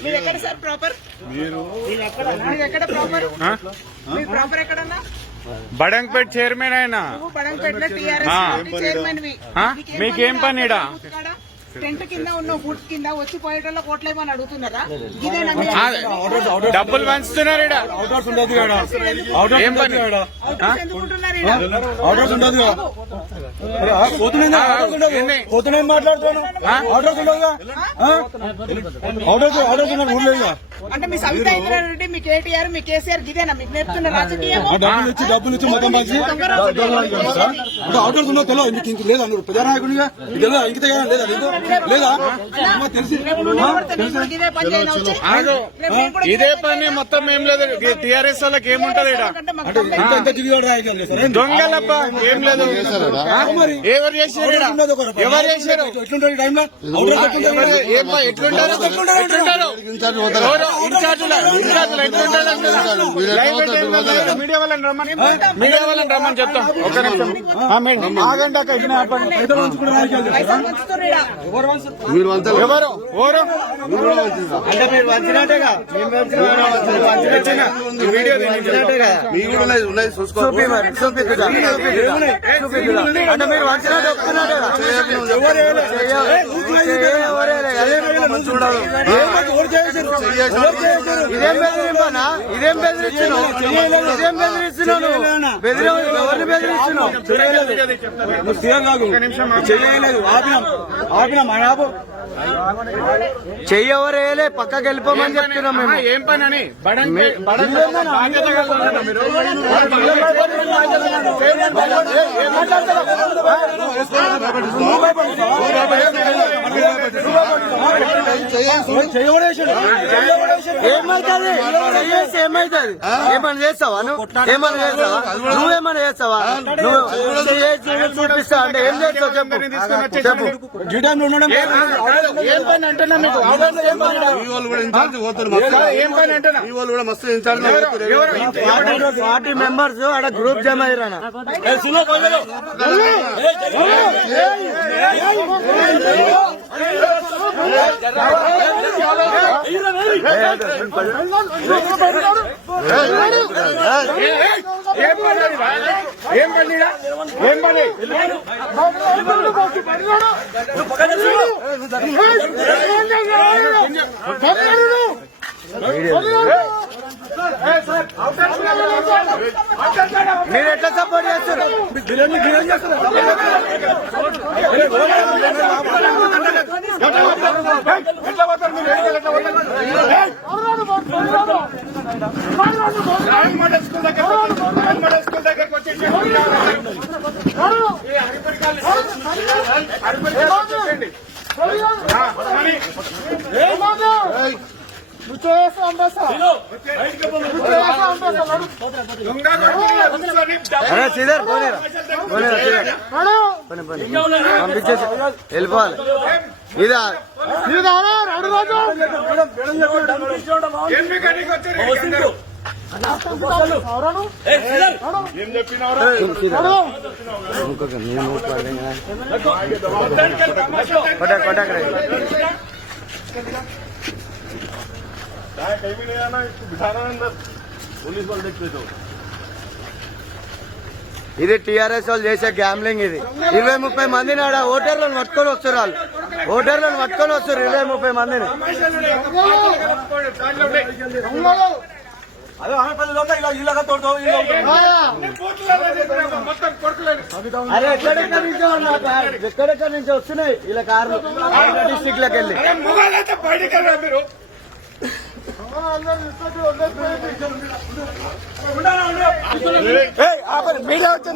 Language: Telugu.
మీరు ఎక్కడ సార్ ప్రాపర్? మీరు ఎక్కడ ప్రాపర్? మీ ప్రాపర్ ఎక్కడన్నా? బడంగపేట్ చైర్మన్ ఆయన. బడంగపేటలో టీఆర్ఎస్ చైర్మన్. మీకేం పని ఈడ? టెంట్ కింద ఉన్న బూట్ కింద వచ్చి పోయేటోళ్ళ కోట్లేమని అడుగుతున్నారా? డబ్బులు పంచుతున్నారు ఈడ. ఏం పని? పోతున్నాయి మాట్లాడుతాను. అంటే మీ సవితా ఇంద్రారెడ్డి, మీ కేటీఆర్, మీ కేసీఆర్ గిదేనా మీకు నేర్పుతున్న రాజకీయం? డబ్బులు ఇచ్చి మొత్తం మంచి ఆర్డర్స్ ఉన్నా తెలియదు. ఇంక లేదా నువ్వు ప్రజానాయకుడిగా లేదా ఇంక లేదా లేదా తెలిసి ఇదే పని మొత్తం ఏం లేదు. టీఆర్ఎస్ వాళ్ళకి ఏముంటది దొంగలప్ప ఏం లేదు. ఎవరు చేశారు? ఎవరు చేశారు? ఎట్లుంటారు? మీడియా వాళ్ళని రమ్మని చెప్తాం. ఒక్క నిమిషం ఆగండి. ఎవరు అంటే మీరు వంచినట్టేగా అంటే మీరు వంచినట్టు చెప్తున్నట్టేగా. ఇదేం బెదిరింపనా? ఇదేం బెదిరిస్తున్నావు? ఇదేం బెదిరిస్తున్నావు? ఎవరిని బెదిరిస్తున్నావు? చేయలేదు. ఆపినాం ఆపు. చెయ్యవరేలే పక్కకి వెళ్ళిపోమని చెప్తున్నాం మేము. ఏం పని అని ఏమవుతుంది? ఏమవుతుంది? ఏమన్నా చేస్తావా? ఏమన్నా చేస్తావా? నువ్వేమన్నా చేస్తావా? నువ్వు చూపిస్తా అంటే ఏం చేస్తావు చెప్పు. ఏం పని అంటున్నా మీకు? పార్టీ మెంబర్స్ ఆడ గ్రూప్ జమ అయ్యారా? ఏం పని? ఏం పని? మీరు ఎట్లా సపోర్ట్ చేస్తారు? శ్రీధర్ పంపించేసి వెళ్ళిపోవాలి. ఇదా ఇది టీఆర్ఎస్ వాళ్ళు చేసే గ్యాంబ్లింగ్. ఇది 20-30 మందిని ఆడ ఓటర్లను పట్టుకొని వస్తారు. వాళ్ళు ఓటర్లను పట్టుకొని వస్తారు 20-30 మందిని. అరే ఎక్కడెక్కడి నుంచో ఎక్కడెక్కడి నుంచి వస్తున్నాయి ఇలా కార్లు డిస్ట్రిక్ట్ లకు వెళ్ళి. మీడియా వచ్చింది.